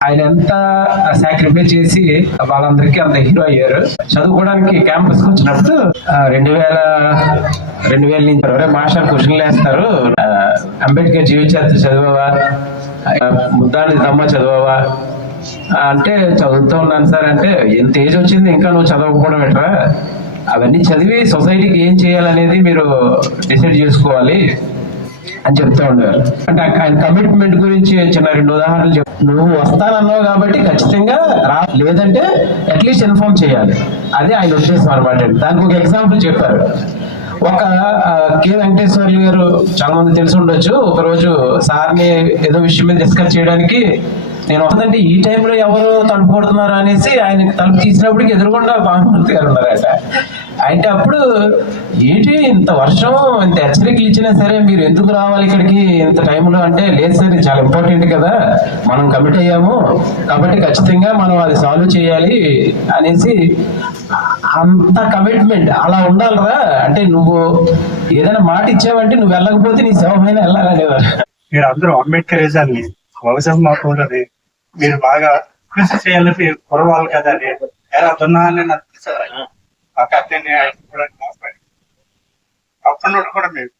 ఆయన ఎంత సాక్రిఫైస్ చేసి వాళ్ళందరికీ అంత హీరో అయ్యారు. చదువుకోవడానికి క్యాంపస్కి వచ్చినప్పుడు రెండు వేల రెండు వేల నుంచి ఎవరే మాస్టర్ క్వశ్చన్లు వేస్తారు. అంబేద్కర్ జీవితచరిత్ర చదివావా? ముద్దాని దమ్మ చదివావా? అంటే చదువుతూ ఉన్నాను సార్ అంటే ఎంత ఏజ్ వచ్చింది ఇంకా నువ్వు చదవకపోవడం ఎట్రా అవన్నీ చదివి సొసైటీకి ఏం చేయాలనేది మీరు డిసైడ్ చేసుకోవాలి. అని చెప్తా ఉండేవారు అంటే ఆయన కమిట్మెంట్ గురించి చిన్న రెండు ఉదాహరణలు చెప్ నువ్వు వస్తానన్నావు కాబట్టి ఖచ్చితంగా రా. లేదంటే అట్లీస్ట్ ఇన్ఫార్మ్ చేయాలి. అదే ఆయన ఉద్దేశం అనమాట దానికి ఒక ఎగ్జాంపుల్ చెప్పారు. ఒక కె వెంకటేశ్వర్లు గారు చాలా మంది తెలిసి ఉండొచ్చు. ఒకరోజు సార్ని ఏదో విషయం మీద డిస్కస్ చేయడానికి నేను వస్తుందంటే ఈ టైంలో ఎవరు తలుపు కొడుతున్నారు అనేసి ఆయన తలుపు తీసినప్పటికి ఎదురుకుండా భానుమూర్తి గారు ఉన్నారట. అంటే అప్పుడు ఏంటి ఇంత వర్షం ఇంత హెచ్చరికలు ఇచ్చినా సరే మీరు ఎందుకు రావాలి ఇక్కడికి? ఇంత టైంలో అంటే లేదు సార్ చాలా ఇంపార్టెంట్ కదా. మనం కమిట్ అయ్యాము. కాబట్టి ఖచ్చితంగా మనం అది సాల్వ్ చేయాలి అనేసి అంత కమిట్మెంట్ అలా ఉండాలిరా అంటే నువ్వు ఏదైనా మాట ఇచ్చావంటే నువ్వు వెళ్ళకపోతే నీ సేవమైన వెళ్ళాలనేవారు మీరు అందరూ అంబేద్కరిజాన్ని భవిష్యత్ మాకు మీరు బాగా కృషి చేయాలని కొరవాలి కదా అని. ఎలా దున్నా అని నాకు తెలుసు. ఆ కథని ఆయన కూడా మేము